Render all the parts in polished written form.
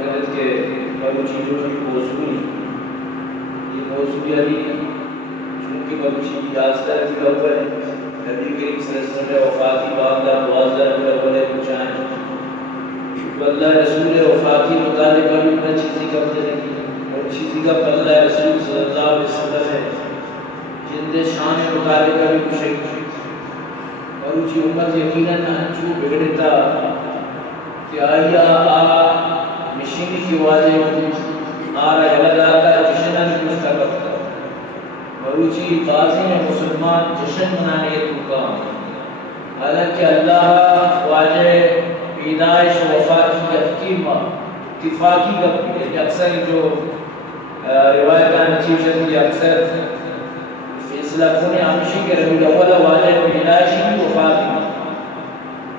کرد کے بلوچی جو موضوع یہ موضوع یعنی چونکہ بلوچی کی آستہ رضی اول نبی کریم صلی اللہ علیہ وسلم وفاتی باقا 12 ربیع اول پہنچائیں تو اللہ رسول وفاتی مطالب کا بھی اپنا چیزی کا بدلے اور چیزی کا اللہ رسول صلی اللہ علیہ وسلم ہے جن دے شان مطالب کا بھی کچھ اور اچھی امت یقیناً انچو بگڑتا کہ آیا مشینی کی واجہ آرہ یلد آتا ہے جشنہ کی مستقب اور اچھی بازی میں مسلمان جشن منانے کے مقام حالانکہ اللہ واجہ پیدائش و وفات کی حکیم اتفاقی کا بھی اکثر جو روایتان چیز شدی اکثر فیصلہ کھونے آمشی کے ربیع اول واجہ پیدائش کی وفات کی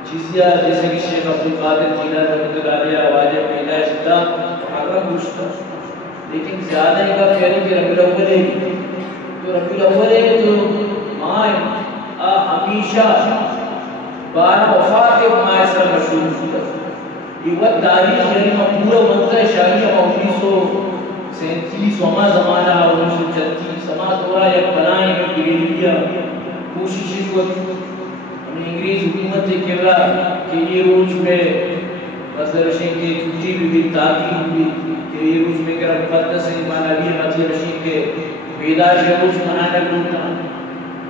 چیزیا جیسے کہ شیخ عبدالقادر جیلانی رحمۃ اللہ علیہ واجہ پیدائش تھا محرم گوشتا لیکن زیادہ ہی بات یعنی کہ ربیع الاول ہے تو ربیع الاول ہے تو ماہ ہمیشہ 12 وفات کے ماہ سر مشہور ہوتا یہ وقت تاریخ یعنی پورا منطقہ شاہیہ 1937 وما زمانہ 1936 وما دورہ یک بنائیں میں گریلیا کوششی کو انگریز حکومت سے کر رہا کہ یہ روز میں مصدر رشید کے چھٹی بھی تاکید بھی کہ یہ روز میں کرم مقدس ایمان علی مصدر رشید کے پیدائش روز منانا کرتا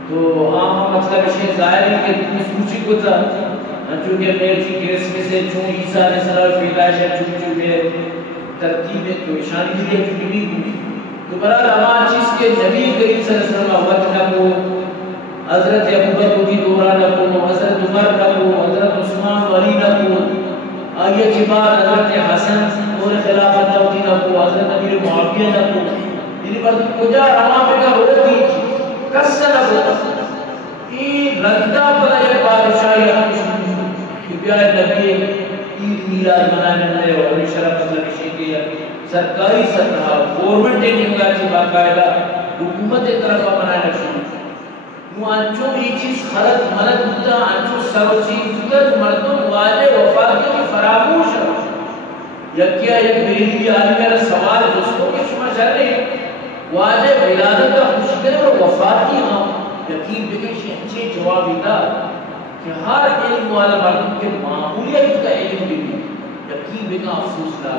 تو عام مصدر رشید ظاہر ہے کہ سوچی کو تھا چونکہ میرچی کرسمس سے چون عیسیٰ علیہ السلام پیدائش ہے چون میں ترتیب ہے تو اشانی بھی ہے چونکہ بھی ہوئی تو برای امان چیز کے نبی کریم صلی اللہ علیہ وسلم وقت نہ کو حضرت ابوبکر کی دورہ نہ کو حضرت عمر نہ کو حضرت عثمان علی نہ کو آئیے کے بعد حضرت حسن دور خلافت ہوتی نہ کو حضرت امیر معاویہ نہ کو یعنی پر کجا رواں پہ کا ہوتی کس نہ ہوتا یہ رکھتا پتہ یہ بادشاہی کہ پیارے نبی عید میلاد منانے میں اور شرف اللہ کشی کے سرکاری سطح گورنمنٹ نے نمگا کی باقاعدہ حکومت طرف منانے شروع وہ انچو یہ چیز خلط ملت ہوتا انچو سروچی ہوتا مردم واجہ وفات کی فراموش ہے یا کیا ایک میری آدمی میرا سوال دوستوں کے شما چاہتے ہیں واجہ ولادت کا خوشی کرے اور وفات کی ہاں یقین بکشی اچھے جواب دیتا کہ ہر علم والا مردم کے معمولیت کا علم بھی یقین بکا افسوس نہ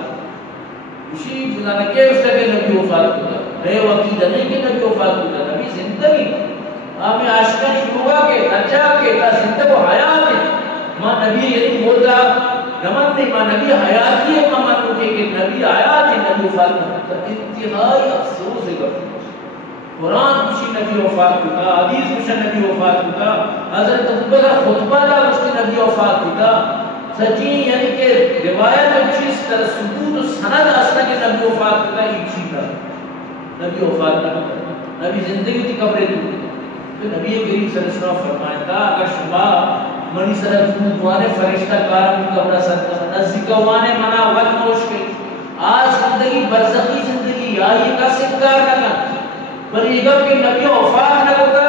اسی بزانا کہ اس کا کہ نبی وفات ہوتا نئے وقید نہیں کہ نبی وفات ہوتا نبی زندگی ہمیں عاشقہ نہیں ہوگا کہ اچھا کہ تا زندگ و حیات ہے ماں نبی یعنی بولتا نمت نہیں ماں نبی حیاتی ہے ماں منو کہ نبی آیات ہے نبی وفات ہوتا انتہائی افسوس ہے قرآن کچھ نبی وفات ہوتا حدیث کچھ نبی وفات ہوتا حضرت ابوبکر خطبہ دا کچھ نبی وفات ہوتا سچی یعنی کہ روایت چیز طرح ثبوت و سند اصلا کہ نبی وفات ہوتا ایک چیز تھا نبی وفات نہ نبی زندگی تھی قبر تو نبی کریم صلی اللہ علیہ وسلم فرمایا تھا اگر شما منی سرد دوانے فرشتہ کارم قبرہ سرد نزدیکوانے منا وقت نوش کے آج زندگی برزخی زندگی یا یہ کا سنکار نہ کر پر یہ گا کہ نبی وفات نہ ہوتا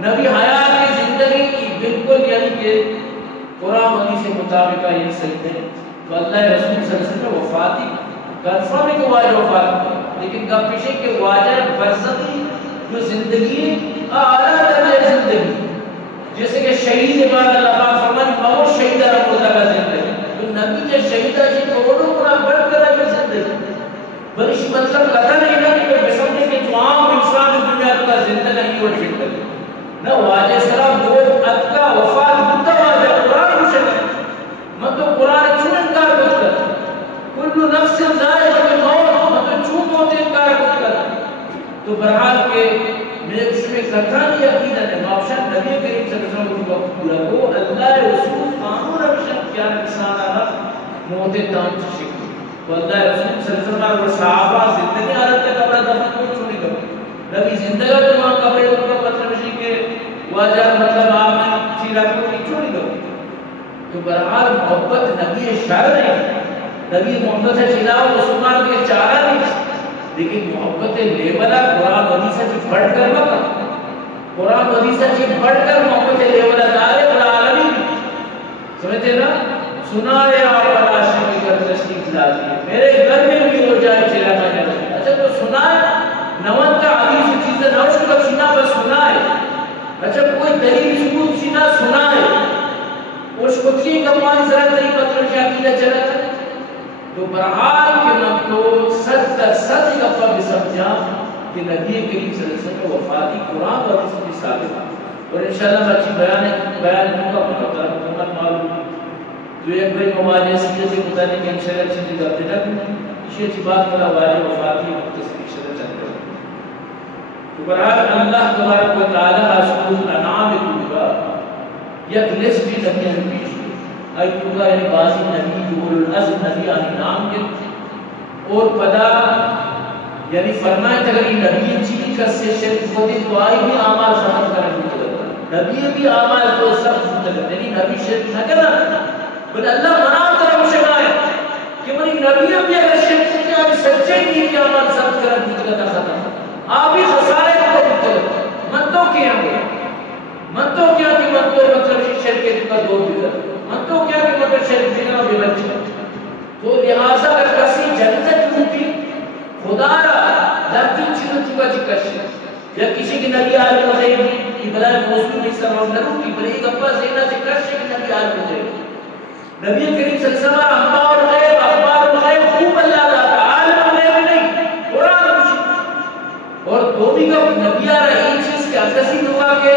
نبی حیات کی زندگی کی بالکل یعنی کہ قرآن حدیث کے مطابق یہ صحیح ہے تو اللہ رسول صلی اللہ علیہ وسلم وفاتی کنفرم ہے کہ واجہ وفات لیکن کا پیشے کہ واجہ برزخی جو زندگی اعلیٰ درجہ زندگی جیسے کہ شہید بعد اللہ پاک فرمائے مو شہیدہ رب اللہ کا زندگی تو نبی جو شہیدہ جی کروڑوں گنا بڑھ کر جو زندگی بلکہ مطلب لگا نہیں نا کہ میں سمجھے کہ جو عام انسان دنیا کا زندگی وہ زندگی نہ واجہ سلام دو اتکا وفات ہوتا واجہ قرآن مشکل مطلب قرآن چون انکار کرتا کل نفس ذائقہ الموت مطلب چون موت انکار کرتا تو برحال کے میرے اس میں کتھانی عقیدہ ہے معاشر نبی کریم صلی اللہ علیہ وسلم کو پورا کو اللہ رسول قانون ابشن کیا نقصان آرہا موت دان شکل تو اللہ رسول صلی اللہ علیہ وسلم اور صحابہ زندگی حالت تک قبر دفن کو چھوڑی کر نبی زندگی تو وہاں قبر کو مطلب اسی کے واجہ مطلب آپ نے چیرہ کو نہیں چھوڑی کر تو برحال محبت نبی شر نہیں نبی محمد سے چلاؤ مسلمان کے چارہ نہیں لیکن محبت لیبلہ قرآن حدیثہ سے بڑھ کر مکہ قرآن حدیثہ سے بڑھ کر محبت لیبلہ دارے والعالمین سمجھتے نا سنا یا آپ عاشقی کا تشریف لازمی ہے، میرے گھر میں بھی ہو جائے چلا جائے۔ اچھا تو سنائے نون کا حدیث چیزیں نوش کا سنا بس سنائے، اچھا کوئی دلیل ثبوت سنا سنائے، اس خودکی کمان ذرا تری مطلب کیا کیا چلا ہے تو برحال کہ من تو صد در صد گفا بھی سمجھا کہ نبی کریم صلی اللہ علیہ وسلم وفاتی قرآن اور اس کی ثابت ہے۔ اور انشاءاللہ میں اچھی بیان دوں گا اپنا حکومت معلوم جو ایک بڑی مواجہ سیدھے سے بتانے کی انشاءاللہ چیزیں کرتے ہیں اسی اچھی بات میرا واجہ وفاتی مختصر شرح چلتے ہیں۔ تو برحال اللہ تبارک و تعالیٰ حسنون انعام کلگا یک لسٹ بھی نبی ہم پیش آئی کلگا یعنی بازی نبی جو العزم نبی آنی نام کے اور پدا یعنی فرمائے اگر یہ نبی چیزی کا سے شرک ہوتی تو آئی بھی آمال ختم کرنے کو لگتا نبی بھی آمال کو سب مطلب یعنی نبی شرک نہ کرنا بل اللہ منع کرا مشکل کہ منی نبی بھی اگر شرک کیا بھی سچے نہیں کہ آمال سب کرنے کو لگتا ختم آپ بھی خسارے کو مطلب من تو کیا من تو کیا کہ من تو مطلب شرک کے کا دو دیگر من تو کیا کہ مطلب شرک دینا بھی بچے تو لہذا اگر کسی جنت ہوتی خدا را دردی چیزوں چکا چکا شکر یا کسی کی نبی آل مزید ابراہیم موسیقی میں سلام نرو کی بلی گفا زینا چکا شکر نبی آل مزید نبی کریم صلی اللہ علیہ وسلم اخبار غیب اخبار غیب خوب اللہ داتا عالم غیب نہیں قرآن مشکل اور دومی کا نبی آرہ ایک چیز کے اکسی دعا کے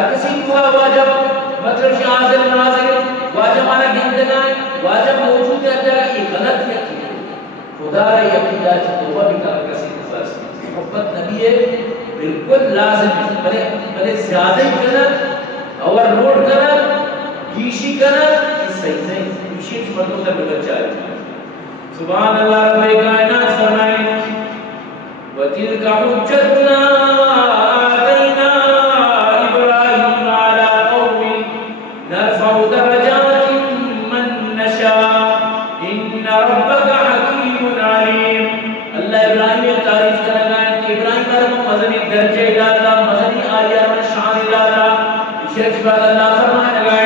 اکسی دعا واجب مطلب شاہزر نازر واجب آنا گندگائیں واجب موجود ہے جگہ یہ غلط ہے خدا رہی عقیدہ کی توبہ بھی کرنے کا سیدھ فرض محبت نبی ہے بالکل لازم ہے بلے زیادہ ہی کرنا اور روڈ کرنا گیشی کرنا یہ صحیح نہیں گیشی کی مردوں کا بلد چاہے سبحان اللہ رب کائنات فرمائیں وَتِلْكَ حُجَّتُنَا آتَيْنَا إِبْرَاهِيمَ عَلَىٰ قَوْمِهِ نَرْفَعُ دَرَجَاتٍ مَّن نَّشَاءُ إِنَّ رَبَّكَ اللہ ابراہیم نے تعریف کرنا ہے کہ ابراہیم کا مدنی درجے ڈالا مدنی آیا میں شان ڈالا شیخ بعد اللہ فرمانے لگا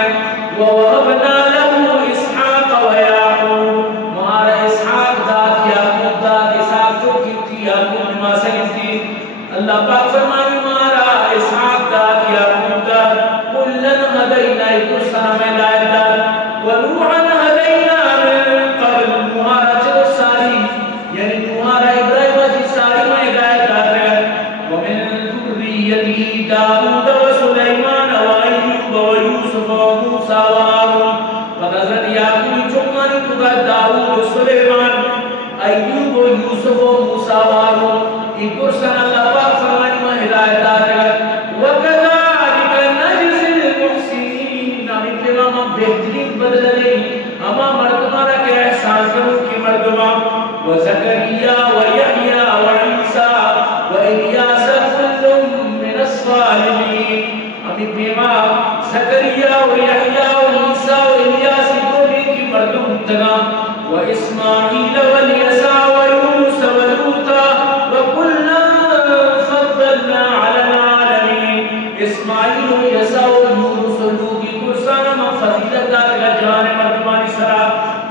وَوَهَبْنَا لَهُ إِسْحَاقَ وَيَعْقُوبَ ہمارا اسحاق داد یعقوب داد اسحاق جو کی تھی یعقوب نما سے تھی اللہ پاک فرمانے ہمارا اسحاق داد یعقوب داد کلن ہدینا ایک سنہ میں ہدایت داد ونوحا ہدینا من قبل ہمارا چلو ساری یعنی تمہارا ابراہیم جی ساری میں ہدایت آتا ہے ومن ذریتی داؤد و سلیمان و ایوب و یوسف و موسیٰ و ہارون حضرت یعقوب چمانی تکا داؤد و سلیمان ایوب و یوسف و موسیٰ و ہارون ایک قرصان اللہ پاک فرمانی میں ہدایت آتا ہے وَكَذَلِكَ نَجْزِي الْمُحْسِنِينَ نامی کے ماما بہترین بدل نہیں اما مردمانہ کے احسان کرو کی مردمہ وزكريا ويحيى وعيسى وإلياس كل من الصالحين أمي بما زكريا ويحيى وعيسى وإلياس كل کی مردم تگا وإسماعيل واليسع ويونس ولوطا وكلا فضلنا على العالمين اسماعيل واليسع ويونس ولوط کی قرصان ما فضیلت دار جان مردمان سرا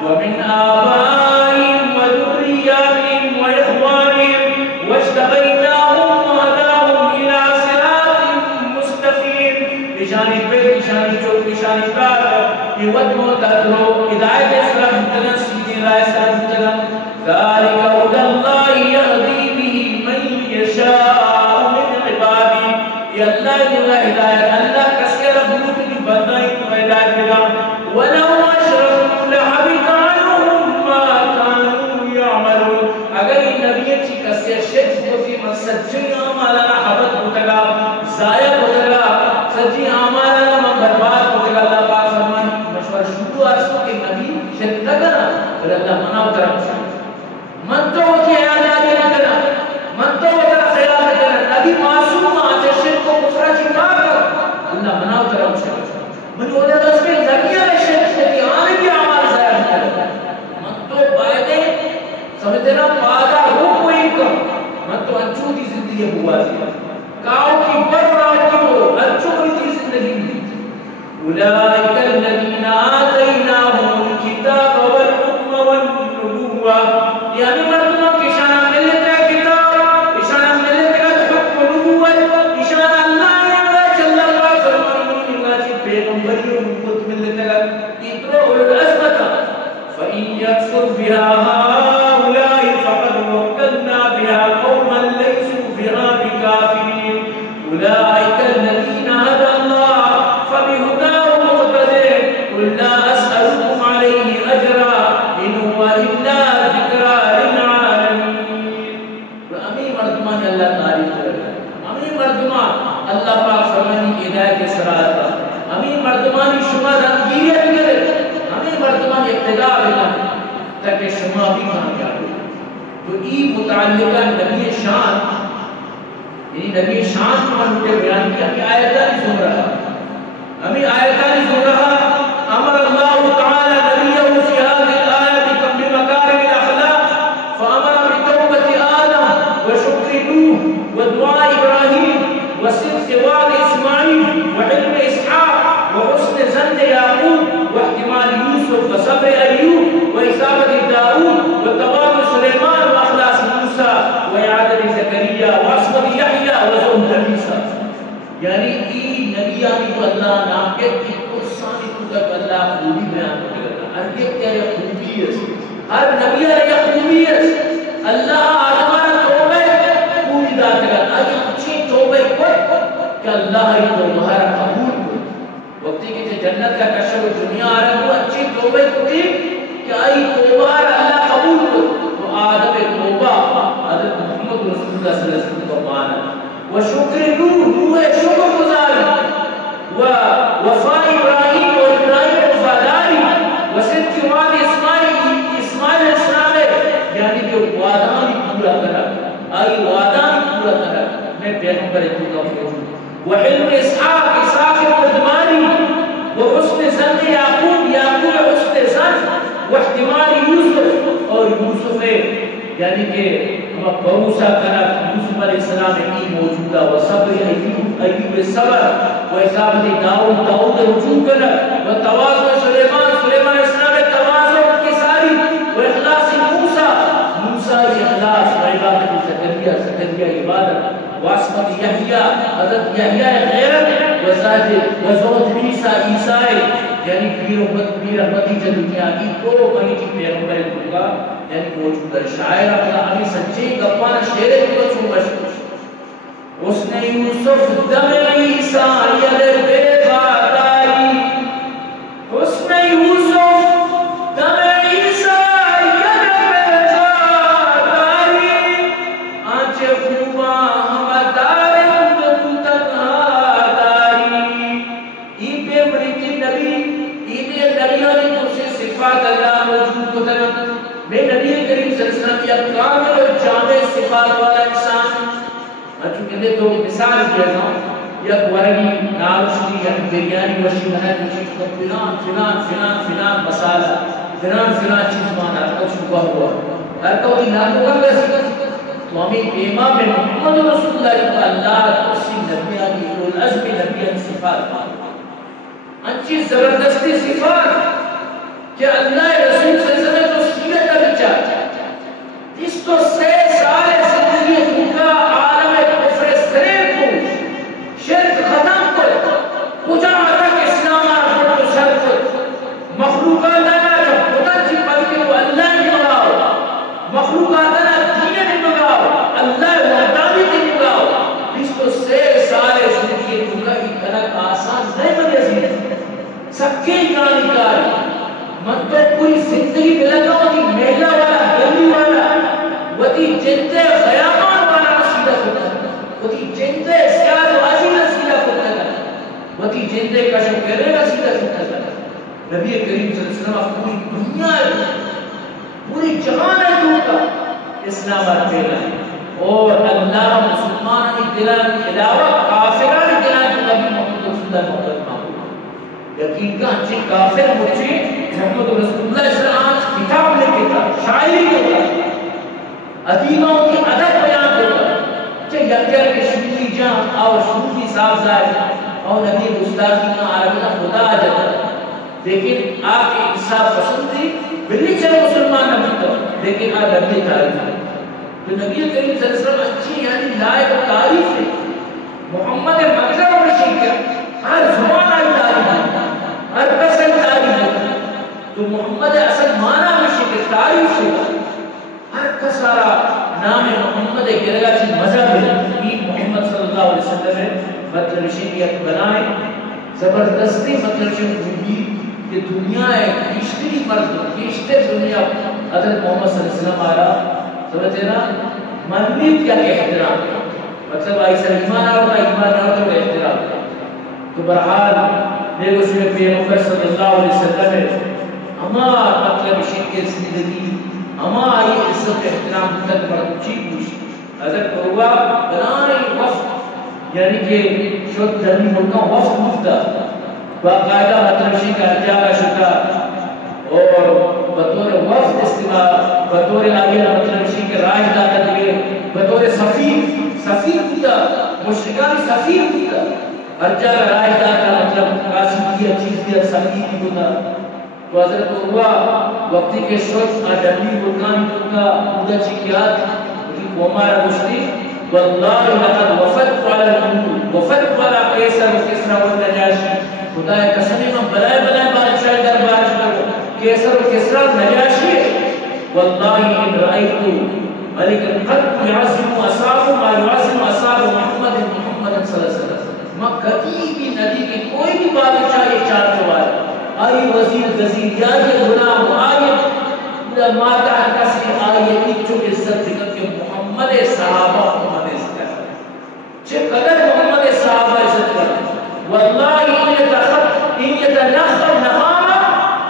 ومن آبائهم وذرياتهم وإخوانهم واجتبيناهم وهداهم إلى صراط مستقيم بجانب بجانب جو بجانب کار یہ وقت متدرو ہدایت اسلام متدن سیدھی رائے اسلام متدن ذالک هدى الله يهدي به من يشاء من عباده یہ اللہ جو ہدایت اللہ کس کے رب کی بندائی کو ہدایت ملا ولو اشركوا لحبط عنهم ما كانوا يعملون اگر یہ نبی کی کسی شرک ہوتی مقصد جن اعمالنا حبط ہوتگا ضائع ہوتگا سچی اعمالنا برباد ہوتگا اللہ پاک فرمائے مشورہ شروع عرضوں کہ نبی شرک نہ کرنا پھر اللہ منع اترا من تو کی آزادی نہ کرنا من تو اترا خیال نہ کرنا نبی معصوم آتے شرک کو کفر کی کار کر اللہ منع اترا من ہوتا تو اس میں نبیہ نے شرک کی آنے کی اعمال ضائع نہ کرنا من تو بائدے سمجھتے نا پادا ہو کوئی کم من تو انچو کی زندگی ہوا دیا کاؤ کی بر راؤ کی وہ انچو کی زندگی بھی أولئك الذين آتيناهم الكتاب والحكم والنبوة فاسلك بها هؤلاء فقد وكلنا بها قوما ليسوا بها بكافرين أولئك الذين هدى الله فبهداه مقتدر قل لا أسألكم عليه أجرا إن هو إلا ذكرى للعالمين. أمين مردمان اللہ تعریف کرتا ہے. أمين مردمان اللہ پاک فرمانی ہدایت سرات أمين مردمان شما رنگیریت کرے. أمين مردمان اقتداء بنا تاکہ شما بھی کامیاب ہو. تو ای متعلقہ نبی شان یعنی نبی شان کو ہم نے بیان کیا کہ آیتان سن رہا ہمیں آیتان سن رہا امر اللہ تعالی نبیہ فی هذه الآیت بمکارم الاخلاق فامر بتوبة آدم وشکر نوح ودعاء ابراہیم وصدق وعد اسماعیل وحلم اسحاق وحسن ظن یعقوب واحتمال یوسف وصبر ایوب واصابة داؤد وتواضع سلیمان واخلاص موسیٰ وإعادة زکریا وعصمت یحییٰ وزہد عیسیٰ. یعنی ای نبیانی کو اللہ نام کے قرصانی کو تک اللہ خوبی بیان کرتا ہے. ہر ایک تیرے خوبیت ہر نبیانی خوبیت اللہ آدمانا توبہ خوبی داتا ہے. آج اچھی توبہ کو کہ اللہ ہی توبہ قبول کو وقتی کہ جنت کا کشف دنیا آ رہا ہے اچھی توبہ کو دی کہ آئی توبہ اللہ قبول کو. تو آدم توبہ حضرت محمد رسول اللہ صلی اللہ علیہ وسلم کو مانا وشکر نوح شکر گزاری ووفاء ابراہیم و ابراہیم وفاداری وصدق وعد اسماعیل السلام یعنی کہ وعدہ بھی پورا کرا آئی وعدہ بھی پورا کرا میں پیغمبر خدا ہوں. وحلم اسحاق قدمانی وحسن ظن یعقوب حسن ظن واحتمال یوسف اور یوسف یعنی کہ بروسا کنا یوسف علیہ السلام کی موجودہ و صبر ایوب صبر و اصابت داؤد رجوع کنا و تواضع سلیمان علیہ السلام تواضع کی ساری و اخلاص موسیٰ اخلاص و عبادت زکریا عبادت واسمت یحییٰ حضرت یحییٰ غیرت و زہد عیسیٰ یعنی پیر احمدی جو دنیا کی کو بنی کی پیغمبر خدا یعنی موجود ہے. شاعر اپنا ہمیں سچی گپان شعر کو چھو مشکل اس نے یوسف دم عیسیٰ ید بے بادائی اس نے یوسف دم عیسیٰ ید بے بادائی آنچ خوبا ہم دارم تو تنہا داری. ای پہ مریتی نبی ای پہ نبیانی تو سے صفات اللہ موجود کو طرف میں نبی کریم صلی اللہ علیہ وسلم یا کامل اور جامع صفات والا انسان میں چونکہ تو مثال دیتا ہوں یا ورگی نارشی یا بریانی وشی بنا چیز کو فلان مسالہ فلان چیز مانا تو شبہ ہوا ہر کو نام کا ویسے تو ہمیں امام محمد رسول اللہ کو اللہ تسی نبیانی العزم نبیانی صفات اچھی زبردستی صفات کہ اللہ رسول صلی اللہ علیہ وسلم تو سیرت کا بچار اس تو سے سارے زندگی بھوکا عالم کفر سریر کو شرک ختم کر پوجا آتا کہ اسلام آتا تو سر کر مخلوقات آنا جب خدا جی پل کے تو اللہ نے مگاؤ مخلوقات آنا دینے نے مگاؤ اللہ وحدانی نے مگاؤ. اس تو سے سارے زندگی بھوکا کی طرح آسان نہیں بنے زندگی سب کے کانی کاری مطلب پوری زندگی بلگا ہوتی میلہ والا گلی والا وتی جنتے خیامان والا نصیدہ ہوتا ہے وتی جنتے سیاد واجی نصیدہ ہوتا ہے وتی جنتے کشم کرے نصیدہ ہوتا ہے. نبی کریم صلی اللہ علیہ وسلم پوری دنیا پوری جہان ہے دوتا اسلام پھیلا اور اللہ مسلمان کی دلان کے علاوہ کافران کے علاوہ نبی محمد رسول اللہ محمد یقین کا اچھی کافر مجھے محمد رسول اللہ صلی اللہ علیہ وسلم کتاب لکھے تھا شاعری ہوتا ادیبوں کی ادب بیان ہوتا کہ یکر کے شروعی جان اور شروعی صاحب ظاہر اور نبی گستاخی کا عالمہ خدا آ جاتا. لیکن آپ کی انصاف پسند تھی بلی چلے مسلمان نبی تو لیکن آپ نبی تعریف ہے تو نبی کریم صلی اللہ علیہ وسلم اچھی یعنی لائق تعریف ہے. محمد مطلب اور شکر ہر زمان آئی تعریف ہے ہر قسم تعریف ہے. تو محمد اصل معنی میں کی تعریف شدہ ہر کسارا نام محمد گرگا چی مذہب ہے یہ محمد صلی اللہ علیہ وسلم ہے مطلب شریعت بنائے زبردستی مطلب شریعت کہ دنیا ہے کشتری مرد کشتے دنیا حضرت محمد صلی اللہ علیہ وسلم آرہا سمجھے نا منیت کیا کہ احترام مطلب ایسا ایمان آتا تو احترام تو برحال میرے اس میں پیغمبر صلی اللہ علیہ وسلم ہے اما مطلب شریعت زندگی اما آئی عزت احترام تک بڑا اچھی پوچھ حضرت بروہ بنائی وفد یعنی کہ شد جنی ملکہ وفد مفتا باقاعدہ مطلب شریعت کا ارجاگا شکا اور بطور وفد استماع بطور آگے مطلب شریعت کے راج داتا دیئے بطور سفیر ہوتا مشرکانی سفیر ہوتا ارجاگا راج داتا مطلب قاسم کیا چیز کیا سفیر ہوتا تو حضرت اللہ وقتی کے شوق آدمی بلکانی تلکا مدہ چکیات وقتی قومارا گشتی واللہ لقد وفد والا قیسر و کسرا والنجاشی خدا قسمی من بلائے بادشاہ دربار شکر قیسر و کسرا نجاشی واللہ ان رأیتو ملک قد يعظم اصحاب ما يعظم اصحاب محمد صلی اللہ علیہ وسلم میں کبھی بھی نبی کی کوئی بھی بادشاہ یہ چاہتے والا آئی وزیر گزیر یا یہ غلام آئی ماتا کسی آئی اچھو کے عزت دکھت کے محمد صحابہ محمد عزت چھے قدر محمد صحابہ عزت کرتے واللہ ان یتنخر نخارا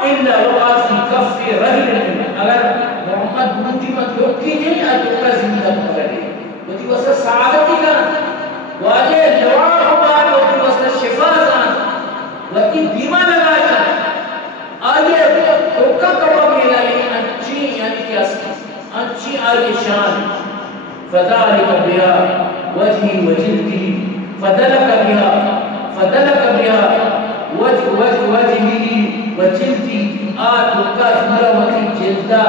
الا وقات فی کف رجل اگر محمد بوٹی میں دھوکی نہیں ادھوکا زندہ پکڑے وہ تھی وسط سعادتی کا واجہ جواب ہمارا وہ تھی وسط شفا زان وہ تھی بیمہ لگا آئیے دھوکا کباب ملا لیکن انچی یعنی کہ انچی آئیے شان فذالک بیا وجہی وجلدی فدلک بیا وجہی وجلدی دھوکا جمرہ وطی جلدہ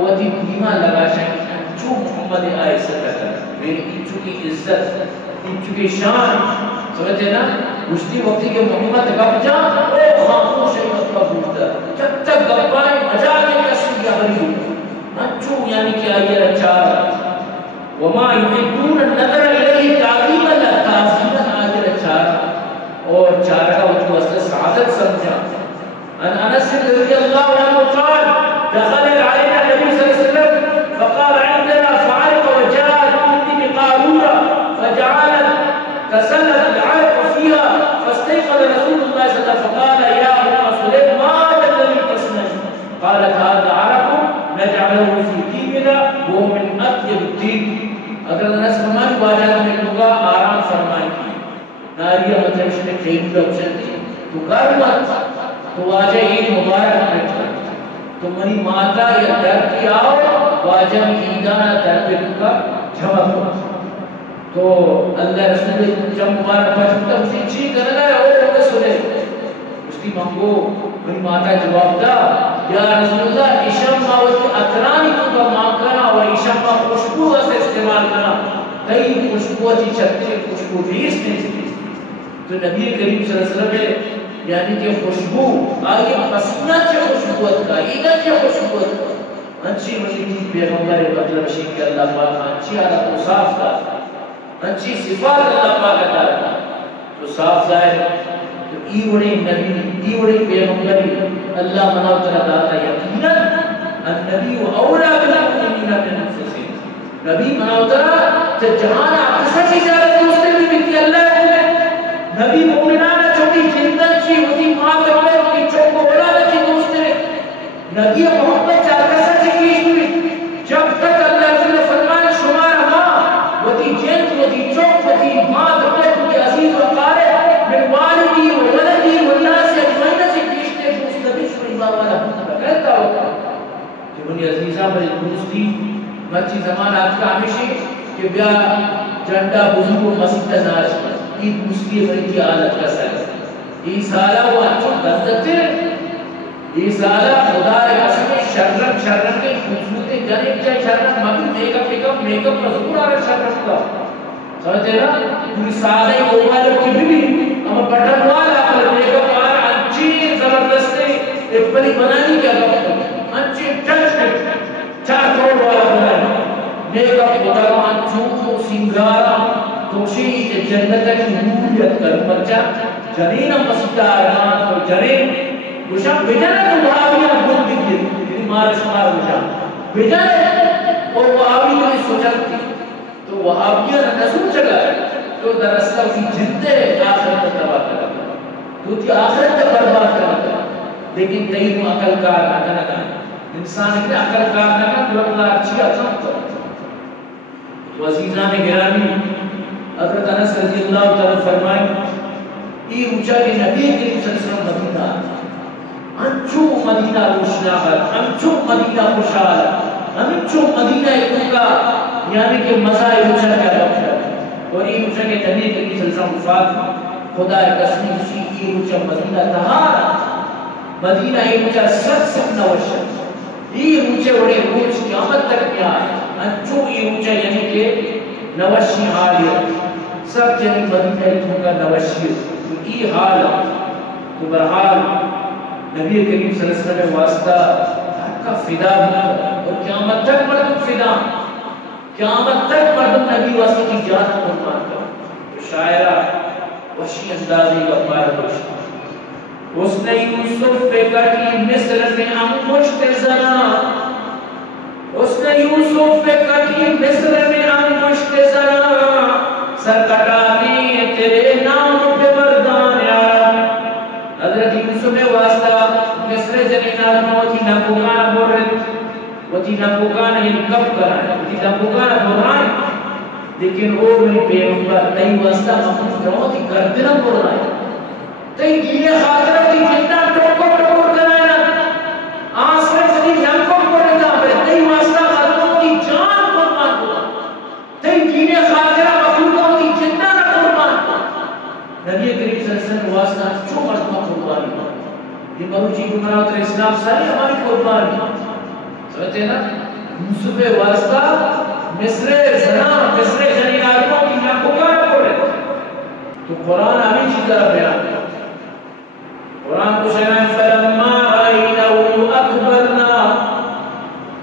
وطی بیمہ لگا شاید انچو محمد آئے سکتا میری انچو کی عزت انچو کی شان سمجھے نا مجھتی وقتی کہ محمد گپ جا او خاموش ہے وقت کا بوجھتا جب تک گپائے مجا کے کسی یا بری انچو یعنی کہ آئیے رچار وما یحدون النظر علیہ تعظیم اللہ تعظیم آئیے رچار اور چارہ وجہ اصل سعادت سمجھا ان انس رضی اللہ عنہ قال دخل علينا النبي صلى الله عليه وسلم فقال عندنا فعلق وجاءت امي بقارورة فجعلت تسلت العرق فيها فاستيقظ رسول الله صلى الله عليه وسلم فقال يا ام سليم ما الذي تصنعين قالت هذا عرق نجعله في طيبنا وهو من اطيب الطيب اگر انس فرمائے واجہ نے لوگا آرام فرمائے کی ناریہ مطلب اس نے خیم کا آپشن دی تو گھر مت تو واجہ عید مبارک میں تو منی ماتا یا در کی آؤ واجہ عیدانہ در پہ کا جھمک ہو تو اللہ رسول جب مبارک پہنچتا اسی چھی کرنا ہے اور روکے سنے اس کی منگو منی ماتا جواب دا یا رسول اللہ اشم ماوت اترانی کو کا ماں کرنا اور اشم ما خوشبو سے استعمال کرنا کئی خوشبو اچھی چھتے خوشبو ریس نہیں تو نبی کریم صلی اللہ علیہ وسلم نے یعنی کہ خوشبو آئیے پسینہ چھے خوشبوت کا ایدہ چھے خوشبوت کا انچی مجھے پیغمبر مطلب شیخ کے اللہ پاک انچی آدھا تو صاف تھا انچی صفات اللہ پاک اتا تو صاف ظاہر تو ایوڑی نبی ایوڑی پیغمبری اللہ مناو ترہ داتا یقینا النبی و اولا بالمؤمنین من انفسهم نبی مناو ترہ کہ جہاں اکثر چیز آلت دوستے بھی بیتی اللہ نبی مومنانا چھوٹی جندن چی ہوتی ماں کرنے ہوتی چوکو اولانا چی دوستے نبی محمد چاہتا سا چکیش ہوئی جب تک اللہ رسول فرمان شمار ماں ہوتی جند ہوتی چوک ہوتی ماں کرنے ہوتی عزیز و قارے من والدی و ولدی و اللہ سے اجمائنہ سے کیشتے دوست نبی شوئی بابا کہتا ہوتا کہ منی عزیزہ بری دوستی مچی زمان آج کا ہمیشی کہ بیا جنڈا بزرگ و مسجد ناش پر یہ دوسری بری کی آلت کا سر یہ سالہ وہ اچھو دستتے یہ سالہ خدا قسم شرم کے خوبصورتی جانے کی چاہے شرم مگر میک اپ پر ضرور آگے شرم کا سمجھے نا پوری سالہ ہی موبائل کی بھی ہم بٹن والا پر میک اپ آر انچی زبردستی ایک بڑی بنانی کیا گا انچی ٹچ وقت بطرمان چون سنگارا توشی جنت کی نوریت کر بچہ جنین مسجد آرمان اور جنین گوشم بجانا تو وہابیاں بھول دیئے یعنی مارا شمار گوشم بجانا اور وہابی نے سوچا تھی تو وہابیاں نے نسو چگا تو درستہ اسی جنتے آخرت تباہ کرا تو تھی آخرت برباد کرا لیکن تیروں عقل کار نہ کرنا انسان کے عقل کار نہ کرنا تو اللہ اچھی اچھا تو عزیزان گرامی حضرت انس رضی اللہ تعالی فرمائیں یہ اونچا کہ نبی کریم صلی اللہ علیہ وسلم مدینہ انچو مدینہ روشناغت انچو مدینہ خوشحال انچو مدینہ اکوکا یعنی کہ مزہ اونچا کیا رکھا اور یہ اونچا کہ نبی کریم صلی اللہ علیہ وسلم وفات خدا قسمی اسی یہ اونچا مدینہ تہارا مدینہ اونچا سب نوشت یہ اونچے بڑے روچ قیامت تک کیا انچو یہ اونچا یعنی کہ نوشی حالیت سب جنی مدینہ اونچا نوشی یہ حال تو برحال نبی کریم صلی اللہ علیہ وسلم واسطہ حق کا فدا بنا اور قیامت تک مردم فدا قیامت تک مردم نبی واسطہ کی جان قربان کر شاعرہ وحشی اندازی کا پار وحشی اس نے یوسف پہ کٹی مصر میں انگشت زنا اس نے یوسف پہ کٹی مصر میں انگشت زنا سر کٹا دی تیرے نام پہ مردان یار حضرت یوسف واسطہ مصر جنینات موتی نبوکان بورت وتی نبوکان یعنی کب کرائیں وتی نبوکان بورائیں لیکن وہ میری پیغمبر تئی واسطہ محمد موتی گردنا بورائیں تئی دین خاطر کی جتنا ٹوکو ٹوکو کرائیں آسرے سے جنکو پڑھتا ہے تئی واسطہ مردوں کی جان قربان ہوا تئی دین خاطر مخلوقوں کی جتنا قربان ہوا نبی کریم صلی اللہ علیہ وسلم واسطہ چو مردوں قربانی ہوا یہ بروچی گمراہت اسلام ساری ہماری قربانی سمجھتے ہیں نا یوسف واسطہ مصر زنا مصر جنین آدموں کی ناکوکار پڑھے تو قرآن ہمیں چیز طرح بیان ہے قرآن کو شہران فَلَمَّا رَأَيْنَهُ أَكْبَرْنَا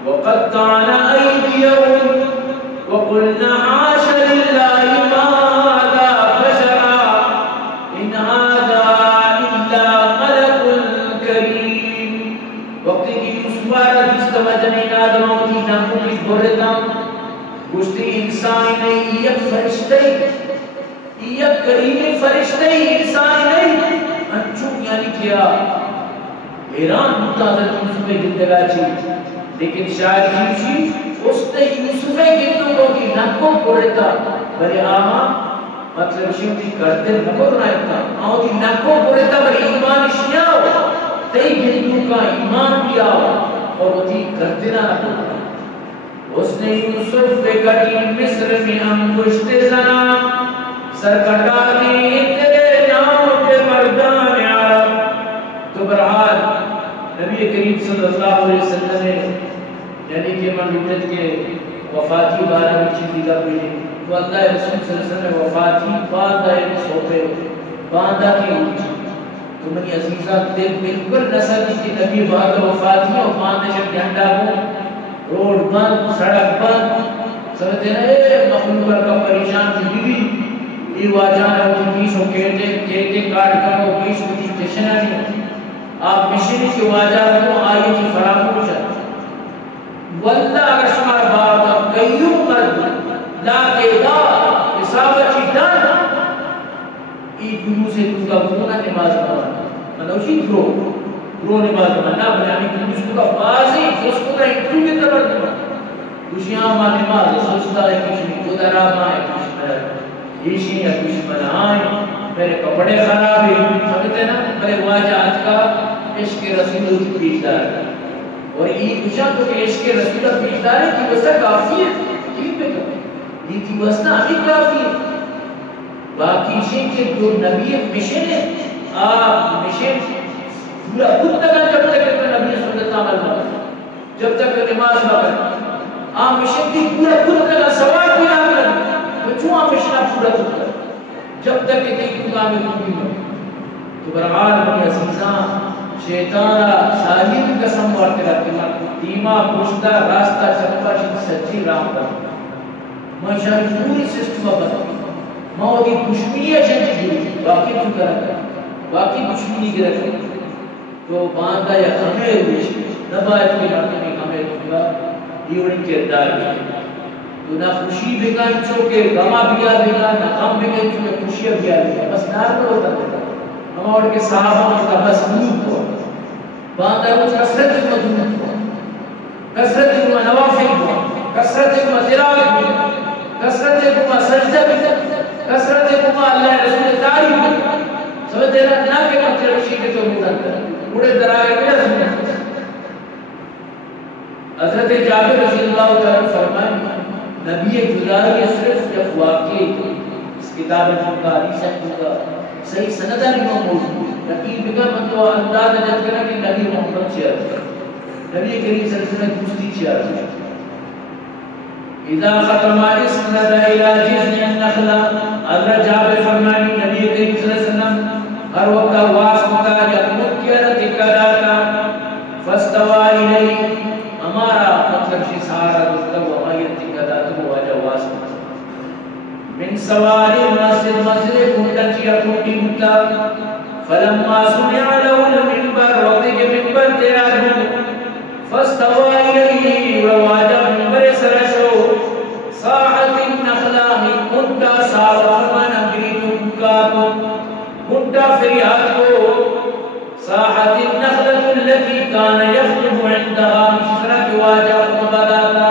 وَقَطَّعْنَا أَيْدِيَهُمْ وَقُلْنَا حَاشَ لِلَّهِ مَا هَذَا بَشَرًا إِنْ هَذَا إِلَّا مَلَكٌ كَرِيمٌ وقت کی یوسفارہ جنین آدموں کی ناموں کی بھرتا گشتی انسانی نہیں یک فرشتے یک کریم فرشتے انسانی نہیں انچو یعنی کیا ایران ہوتا حضرت یوسف گندگا چی لیکن شاید کیوشی اس نے یوسف گندگوں کی نکوں پڑھتا بلے آہاں مطلب شیوٹی کرتے نکو رائتا آہاں کی نکوں پڑھتا بلے ایمان اشیاء تی گندگوں کا ایمان بھی آو اور وہ تھی کرتے نہ نکو اس نے یوسف پہ کٹی مصر میں انگشت زنا سر کٹا دی تیرے نام پہ مردان عرب تو برحال نبی کریم صلی اللہ علیہ وسلم نے یعنی کہ من حجت کے وفاتی بارہ میں چیزی کا بھی تو اللہ رسول صلی اللہ علیہ وسلم وفاتی باندھا ایک سوپے باندھا کی اونچی تو منی عزیزہ دل بالکل نسل کی نبی بہت وفاتی اور باندھا شک جھنڈا ہو روڈ بند سڑک بند سمجھتے ہیں مخلوق کا پریشان کی بھی یہ واجانا ہوتی پیسوں کہتے کاٹ کر وہ پیس ہوتی اسٹیشنہ نہیں آپ مشینی کی واجانا تو آئیے کی فراموش ہے واللہ اگر شمار بابا قیوم مرد لا کے دا حسابہ چی دن ای گروہ سے تو کا گروہ نماز پڑھانا منوشی گروہ نماز پڑھانا بلے ہمیں گروہ سے کا بازی اس کو کا انٹرو کی طرح دماغ دوشیاں ماں نماز سوچتا ہے کچھ نہیں خدا رابا ہے کچھ نہیں ایشی یا کچھ بنائیں میرے کپڑے خراب ہیں سمجھتے نا میرے واجہ آج کا عشق رسول کی پیشدار ہے اور یہ کچھا تو کہ عشق رسول کی پیشدار ہے کہ وسط کافی ہے کیوں پہ کافی یہ تھی وسط ہمیں کافی ہے باقی شئی کے جو نبی مشن ہے آپ مشن پورا خود تک جب تک نبی صلی اللہ علیہ وسلم جب تک نماز باقی آپ مشن کی پورا خود تک سوال کوئی نہ کریں تو آپ مشنہ پورا کرتا ہے جب تک کہ تیک کام ہوگی تو برحال اپنی عزیزان شیطانہ ساجد قسم وارتے رکھتے ہیں دیما پوشتا راستہ چپا شد سچی رام کرتا ماشاء پوری سسٹم بنا مودی دشمنی چنجی باقی تو کرا باقی دشمنی گرا تو باندھا یا ہمیں روچ نبایت کے بارے میں ہمیں دوں یہ ان کردار ہے تو نہ خوشی بگا چونکہ غما بگا بگا نہ غم بگا چونکہ خوشی بگا بگا بس نارمل ہوتا ہے ہم اور کے صحابہ کا بس دور کو باندھا روچ کثرت مدون کو کثرت نوافل کو کثرت تلاوت کو کثرت کو سجدہ کثرت کو اللہ رسول تعریف سمجھتے ہیں نہ کہ مطلب شیء کے تو مدد بڑے درائے کیا سمجھتے حضرت جابر رضی اللہ تعالیٰ فرمائیں نبی جدائی صرف جب واقعی اس کتاب کا حدیث کا صحیح سندہ نہیں موجود یقین بگا مطلب انداز جب کرنا کہ نبی محمد چیئر نبی کریم صلی اللہ علیہ وسلم دوسری چیئر اذا ختم اسند الى جزن النخلہ حضرت جابر فرمائیں نبی کریم صلی اللہ علیہ وسلم ہر وقت واسطہ جب مکیرت کراتا فاستوى الیہ ہمارا مطلب شی سارا دوستہ وہ ہماری اتقادات کو واجہ واسطہ من سواری مسجد مسجد کنڈچیا کنڈی ہوتا فلما سمع له المنبر وقتی کے منبر تیار ہو فاستوى الیہ وواجہ منبر سرشو ساحت النخلہ من کنڈا ساوان اگریتو کاتو کنڈا فریاد کو ساحت النخلة التي كان يخطب عندها مشرا کی واجہ مباداتا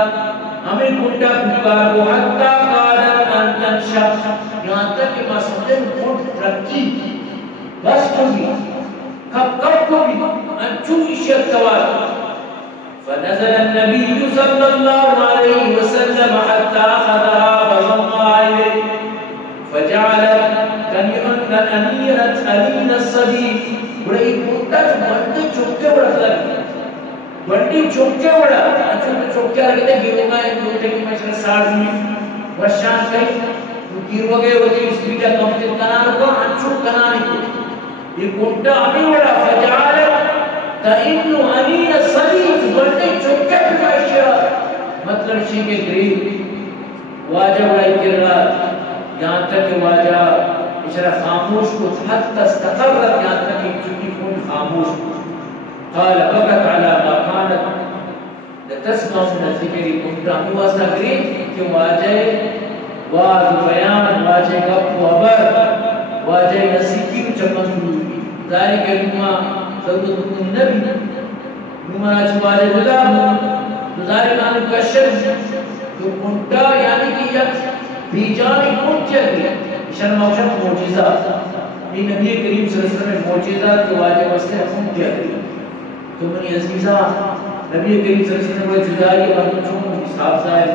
ہمیں کنڈا پکار کو حتی قادت ان تنشق یہاں تک کہ مسلم کنڈ ترکی بس کو بھی کب کو بھی انچوی شیط توار فنزل النبي صلى الله عليه وسلم حتى أخذها فضمها إليه فجعل أميرة أمين الصديق بڑی کنڈا بڑی چوکے بڑا لگا بڑی چوکے بڑا چوکے لگے تھے گیروں گا ایک دوتے کی مشکل ساڑھ میں وشان کئی وہ گیروں گئے ہوتی اس بیٹا کمتے کنار کو انچو کنانی کو یہ کنڈا ہمیں بڑا فجعل تَإِنُّ أَنِينَ صَدِيق بڑی چوکے پیمائشہ مطلب شی کے قریب واجہ بڑائی کر رہا یہاں تک کہ واجہ اشارہ خاموش کو حتی استقرت یہاں تک ایک چکی کن خاموش کو قال بقت على ما كانت لتسمع من الذکری کنٹا ہمیں واسطہ کریں کہ واجہ واضح بیان واجہ گپ و عبر واجہ نسیکی چمن ہوئی ذاری کے نما صدق النبی نما چواجہ جدا ہوں ذاری کانو کشر تو کنٹا یعنی کہ یک بیجانی کنٹ چل شرم و شرم موجزہ یہ نبی کریم صلی اللہ علیہ وسلم موجزہ کے واجہ واسطے حکم کیا گئی تو منی عزیزہ نبی کریم صلی اللہ علیہ وسلم کو جدائی اور چون صاحب صاحب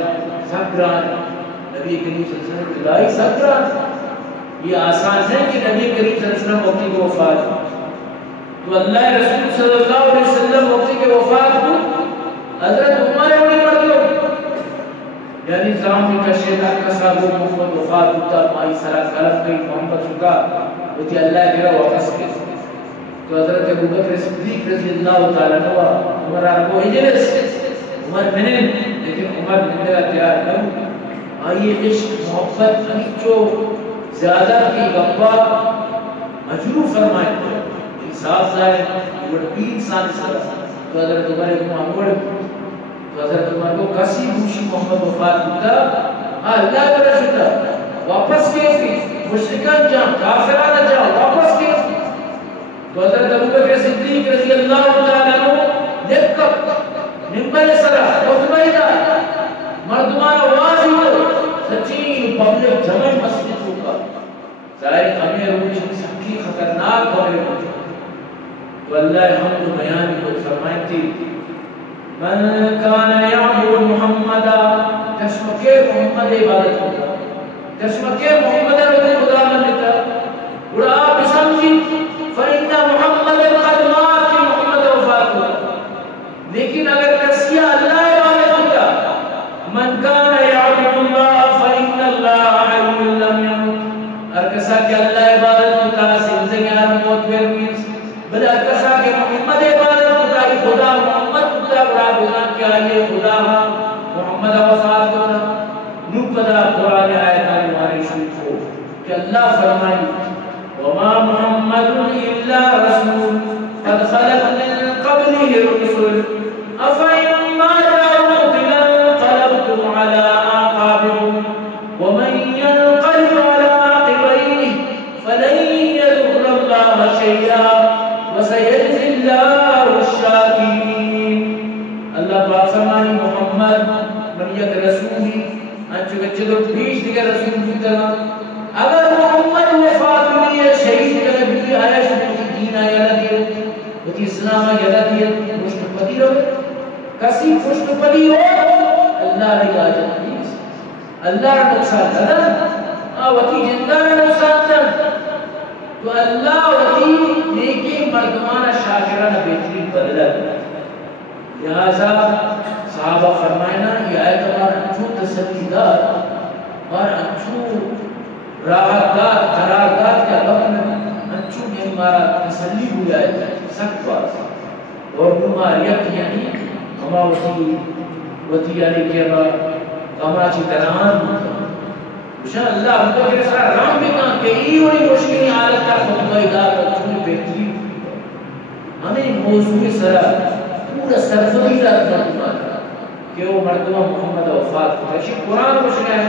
سکران نبی کریم صلی اللہ علیہ وسلم جدائی سکران یہ آسان ہے کہ نبی کریم صلی اللہ علیہ وسلم وقتی کو وفات تو اللہ رسول صلی اللہ علیہ وسلم وقتی کے وفات کو حضرت عمر بڑی مردوں یعنی زمان کا شیطان کا صاحب محمد وفات ہوتا مائی سرا قلب کئی محمد چکا ہوتی اللہ گرہ واپس کے تو حضرت ابو بکر صدیق رضی اللہ تعالیٰ نوا عمر آرکو اجلس عمر منن لیکن عمر مندگا تیار نبو آئیے عشق محبت انچو زیادہ کی گفا مجروع فرمائے انصاف ظاہر وہ 3 سال سال تو حضرت عمر ابن عمر تو حضرت عمر کو کسی خوشی محمد وفات ہوتا اللہ کا رشدہ واپس کیے تھی مشرکان جاں کافرانہ جاں واپس کیے تھی تو حضرت ابو بکر صدیق رضی اللہ تعالیٰ عنہ لکھت نمبر سرہ خطبہ مردمان آواز ہی سچی پبلک جمع مسجد ہوگا ظاہر ہمیں روچ سکی خطرناک ہوئے تو اللہ حمد و بیان کو فرمائیں تھی من کان یعبد محمدا چشمکے محمد عبادت ہوگا چشمکے محمد رضی خدا منتا بڑا آپ سمجھی فَإِنَّ محمد قد مات کی محمد وفات ہوگا لیکن اگر کسیہ اللہ عبادت ہوگا من کان یعبد اللہ فَإِنَّ اللَّهَ حَيٌّ لَمْ يَمُتْ ہر کسا کہ اللہ عبادت ہوتا زندگیان موت بیرمینس بلا کسا کہ محمد عبادت ہوتا ہی خدا محمد ہوتا بڑا بزان کیا یہ خدا محمد وفات ہوتا نو پدا قرآن آیت ہمارے شریف کو کہ اللہ فرمائی وما محمد الا رسول قد خلت من قبله الرسل افإن مات أو قتل انقلبتم على أعقابكم ومن ينقلب على عقبيه فلن يضر الله شيئا وسيجزي الله الشاكرين. اللہ پاک فرمائی محمد من یک رسولی انچو بچے تو بیش دیگر رسول کی طرح اگر محمد وفات ہوئی شہید کا نبی آیا شکتی دین آیا دیو وتی اسلام آیا دیو مشت پتی رہے کسی مشت پتی ہو اللہ نے آجت دیس اللہ نے نقصان دادا وتی جندہ نے نقصان دادا تو اللہ وتی نیکی مردمانہ شاکرانہ بہترین بدلہ لہذا صحابہ فرمائنا یہ آیت ہمارا انچو تسلیدار اور انچو راحتدار قراردار کے علاوہ انچو میں ہمارا تسلی ہوئی آیت ہے سخت بات اور بیماریت یعنی ہما وتی یعنی کہ ہمارا چی دران مشاء اللہ ہم تو کہ سارا رام بھی کہاں کہ یہ وہی مشکلی حالت کا خطبہ ادار انچو بہترین ہمیں موضوع سرا پورا سرزوی دار کرنا کہ وہ مردمہ محمد وفات کو ہے قرآن کچھ ہے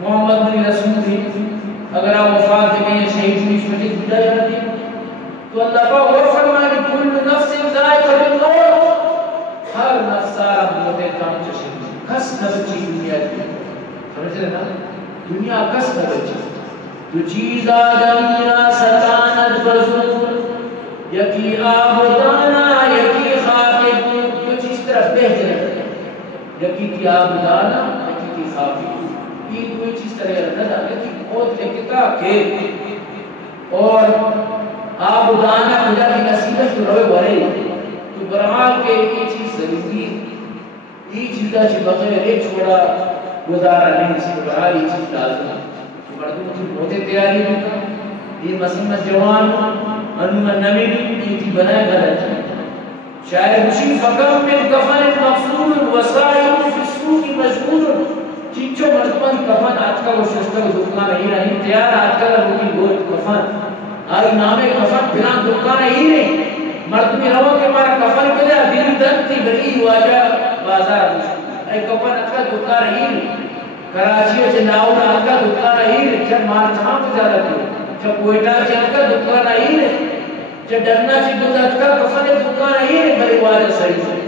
محمد بن رسول بھی اگر آپ وفات دیں گے شہید بھی شہید بجا جاتی تو اللہ پاک وہ فرمائے کل نفس ذائقہ الموت ہر نفس سارا موت کام چشید کس نہ بچی دنیا کی سمجھ رہے نا دنیا کس نہ بچی تو چیز آدمینا ستانت بزرگ یکی آبدانا یکی خاکب تو چیز طرف بہتر ہے یکی کی آبدانا یکی کی خاکب یہ کوئی چیز طرح نہ یکی موت لکتا کہ اور آبدانا مجھا کی نصیبت تو روئے بھرے تو برحال کے یہ چیز ضروری یہ چیز کا چی بغیر ایک چھوڑا گزارا نہیں سی برحال یہ چیز لازم تو مردوں کی موتیں تیاری ہوتا یہ مسلمت جوان انما نبی یہ تھی بنائے غلط ہے شاید اسی فقم من کفن مقصود وسائل فی السوق مشغول چیچو مردمان کفن آج کا وہ ششتر دکان ہی نہیں تیار آج کا روکی گوت کفن آئی نام کفن پلان دکان ہی نہیں مردمی رہو کہ ہمارا کفن پہ لیا دل دن تھی بری واجہ بازار اے کفن آج کا دکان ہی نہیں کراچی سے ناؤن آج کا دکان ہی نہیں چل مار جہاں پہ زیادہ تھی جب کوئٹا چل کا دکان ہی نہیں جب ڈرنا چی گزارت کا کفن دکان ہی نہیں بھلے واجہ صحیح سے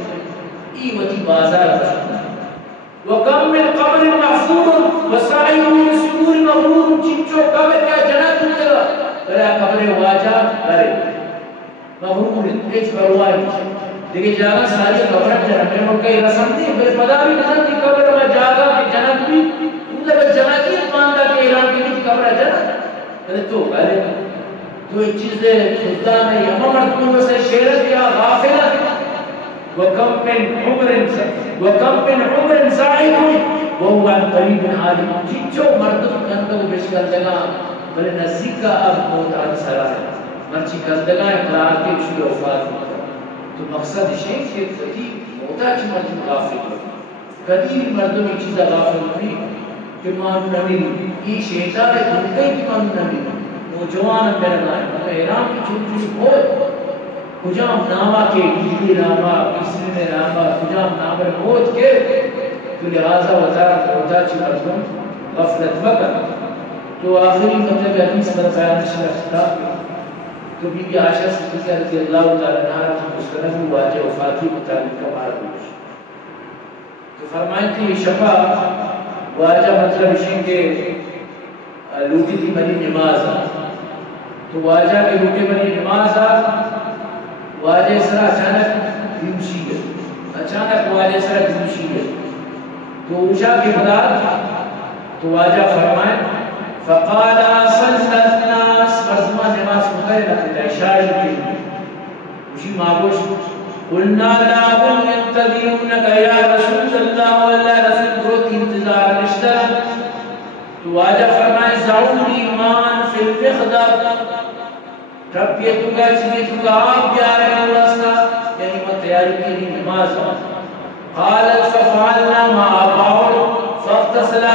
ای وطی بازار رسول وَقَمْ مِنْ قَبْرٍ مَحْفُورٌ وَسَعِيٌ مِنْ سُورٍ مَغْرُورٌ چنچو قبر کا جنت ہوتا تریا قبر واجہ ارے مغرور ایچ بروائی دیکھے جاگا ساری قبر جنت میں کئی رسم تھی بھلے پدا بھی نظر تھی قبر میں جاگا کہ جنت بھی مطلب جنتیت ماندہ کہ اعلان کی بھی قبر جنت کہتے تو پہلے تو ایک چیز خدا نہیں ہم مردوں سے شیرت یا غافلت وَكَمْ مِنْ عُمْرٍ زَائِقٌ وَهُوَ عَنْ قَرِيبٍ عَالِمٌ چیچو مردم کندو بشکل دگا بلے نزدیک کا اب موت آن سرا ہے مرچی کندگا اقرار کے بشکل وفات ہوتا تو مقصد شیخ کے کتی موتا چی مردم غافل ہو قدیم مردم ایک چیزا غافل ہوئی کہ مانو نبی یہ شیطان ہے دنکے کی مانو نبی نوجوان بیرنا ہے ہمیں ایران کی چھوٹ چھوٹ بہت کجام نامہ کے گیلی نامہ کسری میں نامہ کجام نامہ موت کے تو لہذا وزارہ موتا چی مردم غفلت وقت تو آخری مطلب حدیث پر بیان شرح تو بی بی عائشہ صدیقہ رضی اللہ تعالیٰ عنہ کی مسکنہ واجہ وفاتی متعلق کا معلوم تو فرمائیں کہ یہ شفا واجہ مطلب شین کے لوٹی تھی منی نماز تو واجہ کے لوٹے منی نماز واجہ سرا اچانک بیوشی ہے اچانک واجہ سرا بیوشی ہے تو اوشا کے بعد تو واجہ فرمائیں فقال صلى الناس مرزمان نماز مقرر نکتا اشارہ کی اسی معبوش قلنا لا هم ينتظرونك يا رسول الله والله رسول بروت انتظار نشتر تو واجہ فرمائے زعونی مان فی المخدر ربیتو کا چیزیتو کا آپ پیارے اللہ یعنی میں تیاری کی نماز قالت ففعلنا ما ابعور فاغتسلا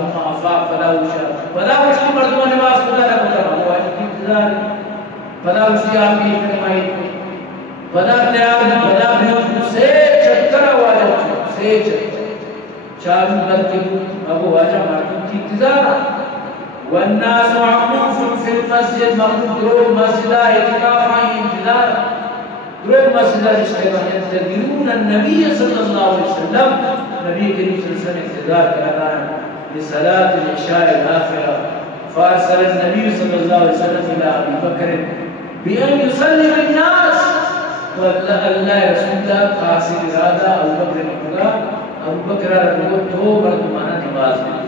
ثم افاق فلا وشی مردمان نماز خدا رکھتا ابو واجب کی انتظار فلا وشی آپ کی فرمائی فلا تیار فلا بھی سے چکر واجب سے چکر چاروں کر کے ابو واجب مردم کی انتظار والناس عقوف في المسجد مقدور مسجد اعتكاف انتظار دروب مسجد اشتغال ينتظرون النبي صلى الله عليه وسلم نبي كريم صلى الله عليه وسلم انتظار كرنا لصلاة العشاء الآخرة فأرسل النبي صلى الله عليه وسلم إلى أبي بكر بأن يصلي بالناس والله رسول الله قاصد إرادة أبو بكر نقول أبو بكر رکھو تو مردمانہ نماز میں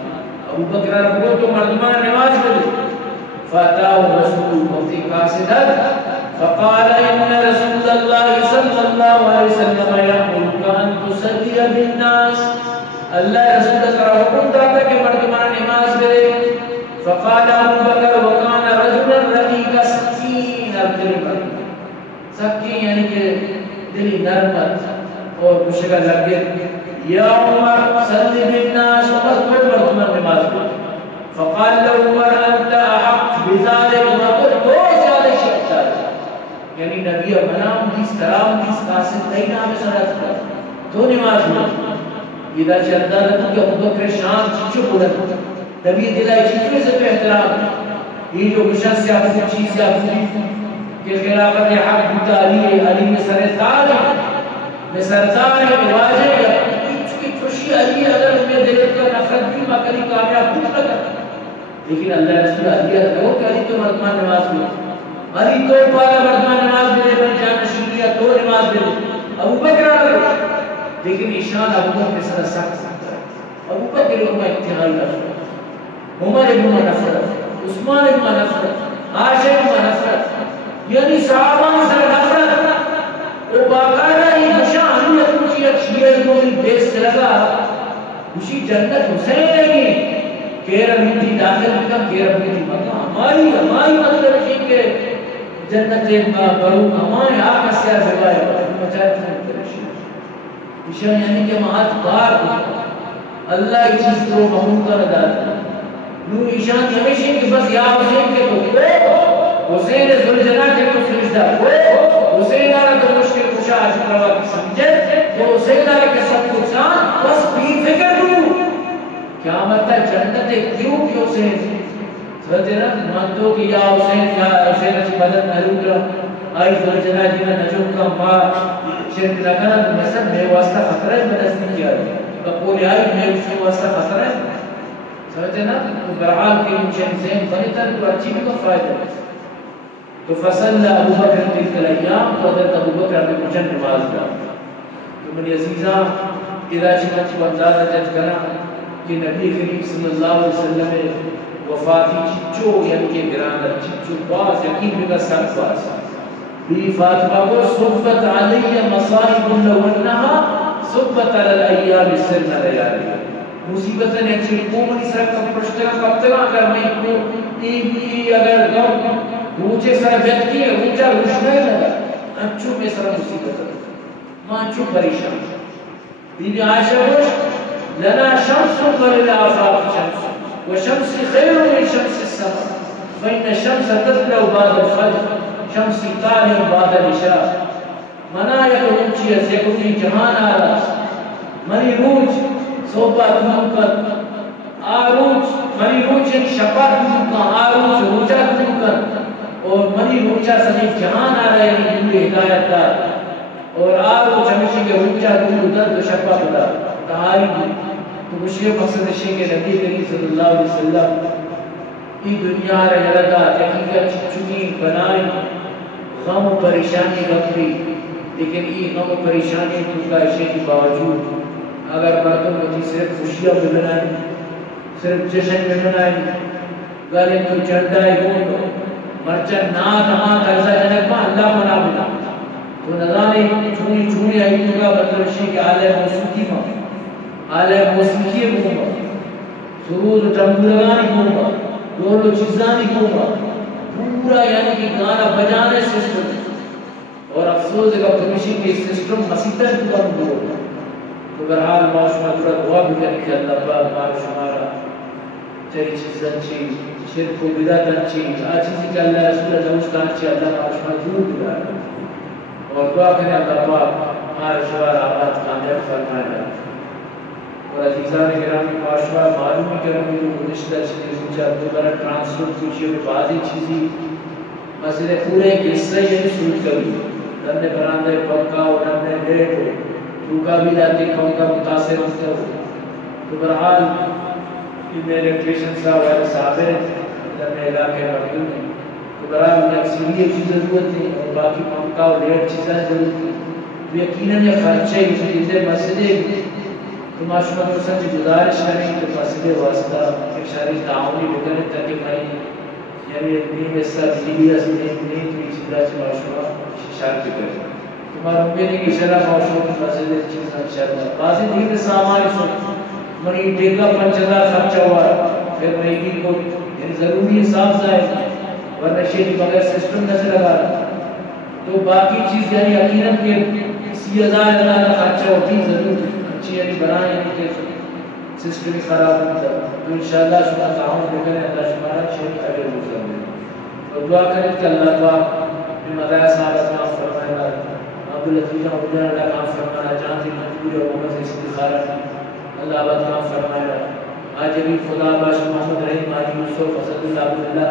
ابو بکر رکھو تو مردمانہ نماز میں فاتاه رسول وفي قاصدت فقال إن رسول الله صلى الله عليه وسلم يأمرك أن تصلي بالناس اللہ رسول کا حکم تھا کہ مردمان نماز کرے فقال ابو بکر وكان رجلا رقيق سكين الدل سكين یعنی کہ دلی نرمت اور مشکل لگے یا عمر صلی بالناس وقت مردمان نماز کرے فقال له عمر انت احق بذلك وقل تو زیادہ شکتا یعنی نبی منام کس طرح کس قاصد نہیں نام صلاۃ کا تو نماز میں اذا چلتا تو کہ ابو بکر شان چچو بولتا نبی دلائے چچو سے تو احترام یہ جو مشن سے اپنی چیز سے اپنی کہ خلافت حق علی علی میں سر تاج میں سردار ہے واجب کی خوشی علی اگر میں دل کا نفرت بھی مکری کامیاب کچھ نہ کرتا لیکن اللہ رسول علی کہو کہ علی تو مردمان نماز میں علی تو پالا مردمان نماز میں بن جان شکریہ تو نماز میں ابو بکر لیکن ایشان ابو بکر سر سخت ابو بکر کو انتہائی نفرت عمر ابن نفرت عثمان ابن نفرت عائشہ ابن نفرت یعنی صحابہ سر نفرت وہ باقاعدہ یہ نشان اپنی شیعہ کو بیس لگا اسی جنت حسین ہے کیرا میٹھی داخل کا کیرا میٹھی مقام ہماری مطلب ہے کہ جنت میں کروں ہمارے آپ کا سیار بگائے مچاہتے ہیں اشان یعنی کہ مہات بار اللہ کی چیز کو محمود کا ندار نو اشان ہمیشہ کہ بس یا حسین کے تو حسین ذوالجلال کے تو سجدہ حسین آرہ تو مشکل کشا عاشق روا کی سمجھے تو حسین آرہ کے سب کچھ بس بھی فکر کروں کیا مطلب جنت کیوں کیوں سے سمجھے نا مانتو کہ یا حسین اچھی بدن محلوک رہا آئی ذوالجلال جنہ نجوم کا ماں شرک لکھنا تو میں سب میں واسطہ خطرہ ہے بدست نہیں کیا بقول آئی میں اس میں واسطہ خطرہ ہے سمجھے نا تو برحال کے انشان زین بنی تر تو اچھی بھی کو فائدہ ہے تو فصل ابو بکر تلک الایام تو حضرت ابو بکر اپنے مجھن نماز دا تو منی عزیزہ اذا چمت کو اندازہ جج کرنا کہ نبی کریم صلی اللہ علیہ وسلم وفاتی چچو یعنی کہ گرانر چچو باز یقین بگا سر باز بی فاطمہ کو صبت علی مصائب لونہا صبت علی الایام سرنا لیالی مصیبتاً ایکچولی کومنی سر کا پرشتگا کبتگا اگر میں کو اگر گم روچے سر بیت کی روچا روشنے لگا انچو میں سر مصیبت مانچو پریشان بی عائشہ روش لنا شمس وللہ آفاق شمس وشمس خیر من شمس السماء فإن شمس تطلع بعد الفجر شمس طالع بعد العشاء منا یکونچی از یکونی جہان آراز منی روچ صحبت ممکن آروچ منی روچ ایک شپات ممکن آروچ روچا ممکن اور منی روچا سنی جہان آ رہے ہیں پوری ہدایت دار اور آروچ ہمیشہ کے روچا دور درد شپا بدا تہاری بھی تو مشکل مقصد ہے کہ نبی کریم صلی اللہ علیہ وسلم ای دنیا رہ لگا حقیقت چکی بنائی غم و پریشانی رکھتی لیکن ای غم و پریشانی کا اشیاء کے باوجود اگر مردوں کو صرف خوشیاں ملنائیں صرف جشن ملنائیں گلے تو چڑھائی گوندو مرچن نات ہاں کرزا جنک ماں اللہ منا بنا تو نظانے چونی چونی آئی تو کا مطلب شیئے کہ آلہ موسیقی ماں آلہ موسیقی ماں سرود ٹمبلگانی ماں دولو چیزانی ماں پورا یعنی کہ گانا بجانے سسٹم اور افسوس کا پرمیشن کے سسٹم مسیطر تو کم ہو تو برحال معاشمہ جڑا دعا بھی کرنے کہ اللہ پاک مارا شمارا تیری چیزن چی شرک و بدعتن چی آچیزی کہ اللہ رسول اللہ استان چی اللہ معاشمہ دور بلائے اور دعا کریں اللہ پاک ہمارے شوار آباد کامیاب فرمائے اور عزیزان گرامی معاشمہ معلومی کرنے جو گزشتہ چیزیں مجھے دوبارہ ٹرانسفر کچھ بعضی چیزیں مسئلے پورے قصہ یہ سوچ کری نمنے براندے پکا ہو نمنے لیٹ ہو چوکا بھی جاتی کھوں کا متاثر ہوتا ہو تو برحال ان الیکٹریشن صاحب ہے صابر نمنے علاقے رکھوں نے تو برحال انہیں اکثریہ چیزیں ضرورت ہیں اور باقی پکا ہو لیٹ چیزیں ضرورت ہیں تو یقیناً یہ خرچے اس چیزیں مسئلے تو معاشمہ کو سنج گزارش کریں تو مسئلے واسطہ ایک شہری تعاونی بکنے تاکہ میں یعنی نیم ایسا بجلی اس نیم کی چیزا سے معاشرہ شارک کرے تمہارا امید ہے کہ شرح معاشرہ کی مسئلے چیزا انشاءاللہ بازی دین سامانی سن منی ڈیگا 5000 خرچہ ہوا پھر مہیگی کو یعنی ضروری حساب ظاہر ورنہ شیخ بغیر سسٹم نہ سے لگا تو باقی چیز یعنی یقیناً کہ 30,000 کا خرچہ ہوتی ضرور اچھی یعنی بنائیں یعنی کہ سسٹم خراب ہوتا تو انشاءاللہ شما تعاون بکنے اللہ شمارا شیخ اگر مجھے اور دعا کریں کہ اللہ پاک جو مدعا صحابہ کام فرمائے عبدالعزیز عبداللہ اللہ کام فرمائے جانتی مجبور و محمد استخارہ اللہ آباد کام فرمائے آجبی خدا باش محمد رحیم آجی یوسف حسد اللہ عبداللہ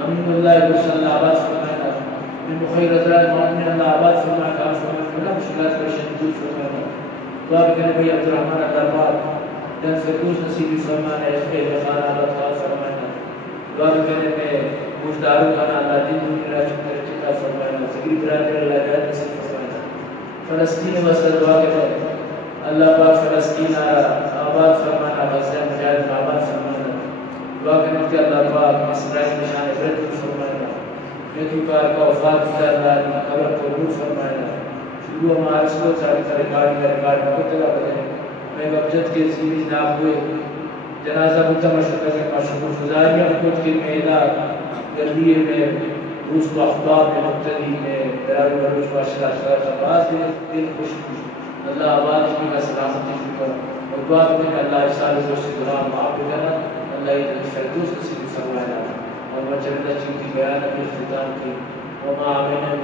امین اللہ رسول اللہ آباد فرمائے من مخیر حضرات محمد اللہ آباد فرمائے کام فرمائے مشکلات پر شدید فرمائے دعا کریں بھئی عبدالرحمن اللہ پاک جن فردوس نصیبی فرمانا ہے اس کے خانہ آباد کام فرمائے دعا کریں میں مجداروں کا اللہ دین دنی راجم کر چکا فرمائے فکری برادر اللہ جائے نصیب فرمائے فلسطین وصل دعا کریں اللہ پاک فلسطین آباد فرمانا غزہ مجاہد آباد فرمانا دعا کریں کہ اللہ پاک اسرائیل نشان عبرت فرمائے نیکوکار کا وفات کیا اللہ قبر قبول فرمائے شروع ہمارے سلو چاہتا ریکارڈ کا ریکارڈ مکتلہ کریں میں ببجت کے سیریز نام ہوئے جنازہ متمشق کریں مشکل گزاریاں خود کے میدہ گردیے میں روس و اخبار میں مقتدی میں برای بروش باشرہ شرط آباد دل خوش اللہ آباد کی کا سلامتی شکر اور دعا کریں کہ اللہ اشار سے دعا معاف کرنا اللہ یہ فردوس نصیب فرمائے اور مجھے اللہ چیز کی بیان اپنی اختتام کی وما عملنا